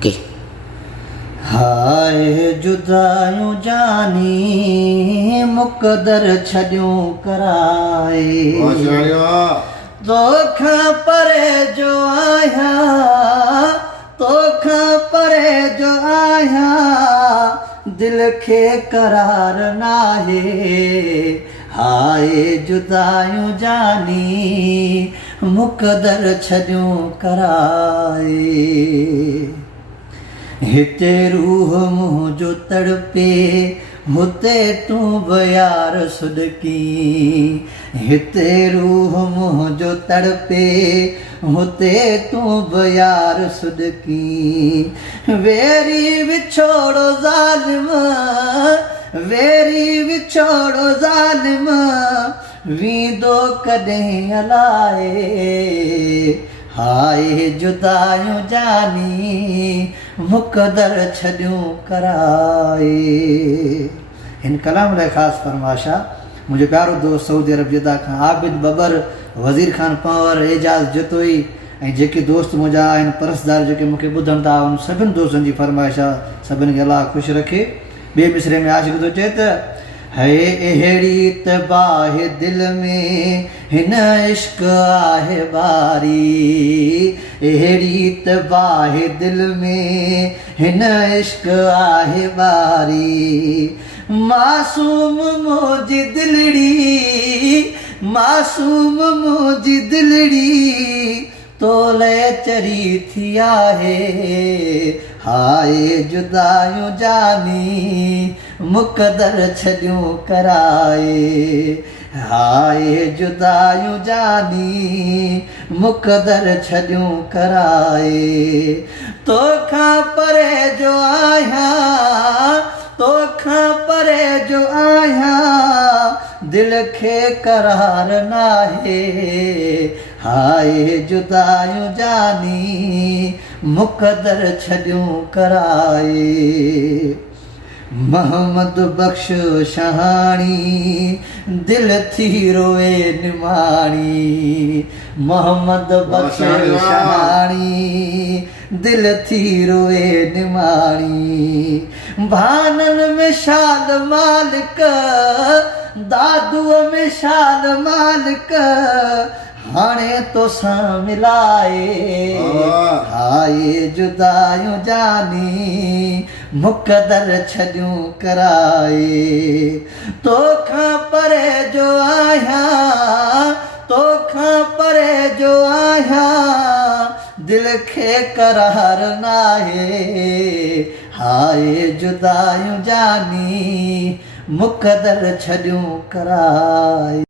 ओके। हाय जुदायूं जानी मुक़दर छॾियूं कराए, तोखां परे जो आहियां, तोखां परे जो आहियां, दिल खे करार नाहे। हाय जुदायूं जानी मुक़दर छॾियूं कराए, हिते रूह मुंहिंजो तड़पे हुते तूं बयार सुॾकी, हिते रूह मुंहिंजो तड़पे हुते तूं बयार सुॾकी। वेरी विछोड़ो ज़ालिम, वेरी विछोड़ो ज़ालिम, वींदो कॾहिं अलाए। हाय जुदायूं जानी मुक़दर छॾियूं कराए। हिन कलाम लाइ ख़ासि फरमाइश आहे मुंहिंजो प्यारो दोस्त सऊदी अरब जिद्दा खां आबिद बबर, वज़ीर खान पंवर, एजाज़ जतोई ऐं जेके दोस्त मुंहिंजा आहिनि परसदार जेके मूंखे ॿुधनि था उन सभिनि दोस्तनि जी फरमाइश आहे, सभिनि खे अलाह ख़ुशि रखे। ॿिए मिसरे में आशिक़ थो चए त है अहिड़ी तबाह दिल में हिन इश्क आहे बारी, अहिड़ी तबाह दिल में हिन इश्क आहे बारी। मासूम मुंहिंजी दिलड़ी, मासूम मुंहिंजी दिलड़ी, तोले चरी थी आहे। हाय जुदायूं जानी मुक़दर छॾियूं कराए, हाय जुदायूं जानी मुक़दर छॾियूं कराए। तोखां परे जो आहियां, तोखां परे जो आहियां, दिल खे करार नाहे। हाय जुदायूं जानी मुक़दर छॾियूं कराए। मोहम्मद बख्श शहाणी दिल थी रोए निमाणी, मोहम्मद बख्श शहाणी दिल थी रोए निमाणी। भानन में शाल मालिक, दादूअ में शाल मालिक, हाणे तोसां मिलाए। हाय जुदायूं जानी मुक़दर छॾियूं कराए। तोखां परे जो आहियां, तोखां परे जो आहियां, दिल खे करार नाहे। हाय जुदायूं जानी मुक़दर छॾियूं कराए।